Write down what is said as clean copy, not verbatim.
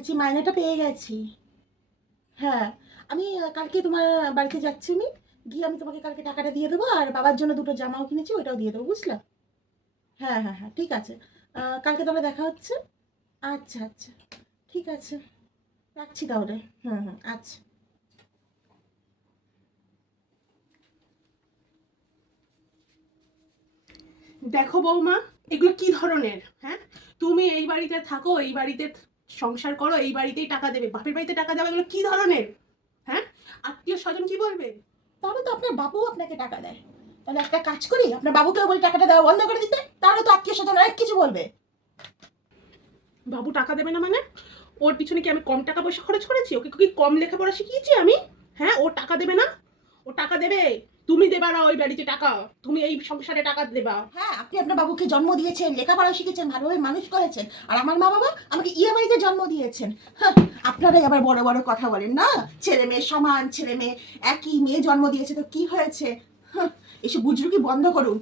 বলছি মাইনেটা পেয়ে গেছি। হ্যাঁ, আমি কালকে তোমার বাড়িতে যাচ্ছি আমি। গিয়ে আমি তোমাকে কালকে টাকাটা দিয়ে দেবো আর বাবার জন্য দুটো জামাও কিনেছি ওইটাও দিয়ে দেবো, বুঝলা? হ্যাঁ, হ্যাঁ, হ্যাঁ, ঠিক আছে। কালকে তাহলে দেখা হচ্ছে। আচ্ছা, আচ্ছা। ঠিক আছে। রাখছি তাহলে। হুম, হুম, আচ্ছা। দেখো বৌমা, এগুলো কি ধরনের? হ্যাঁ, তুমি এই বাড়িতে থাকো, এই বাড়িতে সংসার করো, এই বাড়িতেই টাকা দেবে, বাপের বাড়িতে টাকা দেবে, এগুলো কি ধরনের? হ্যাঁ, আত্মীয় স্বজন কি বলবে? তাহলে তো আপনার বাবু আপনাকে টাকা দেয়। তাহলে একটা কাজ করি, আপনার বাবুকেও বলি টাকাটা দেওয়া বন্ধ করে দিতে। তাহলে তো আত্মীয় স্বজন অনেক কিছু বলবে। বাবু টাকা দেবে না মানে? ওর পিছনে কি আমি কম টাকা পয়সা খরচ করেছি? ওকে কি কম লেখাপড়া শিখিয়েছি আমি? হ্যাঁ, ও টাকা দেবে না? ও টাকা দেবে। তুমি দেবা না ওই বাড়িতে টাকা, তুমি এই সংসারে টাকা দেবা। হ্যাঁ, আপনি আপনার বাবুকে জন্ম দিয়েছেন, লেখাপড়া শিখেছেন, ভালোভাবে মানুষ করেছেন। আর আমার মা বাবা আমাকে ইএমআইতে জন্ম দিয়েছেন। হ্যাঁ, আপনারাই আবার বড় বড় কথা বলেন না? ছেলে মেয়ে সমান, ছেলে মেয়ে একই, মেয়ে জন্ম দিয়েছে তো কি হয়েছে? হ্যাঁ, এসব বুজরুকি বন্ধ করুন।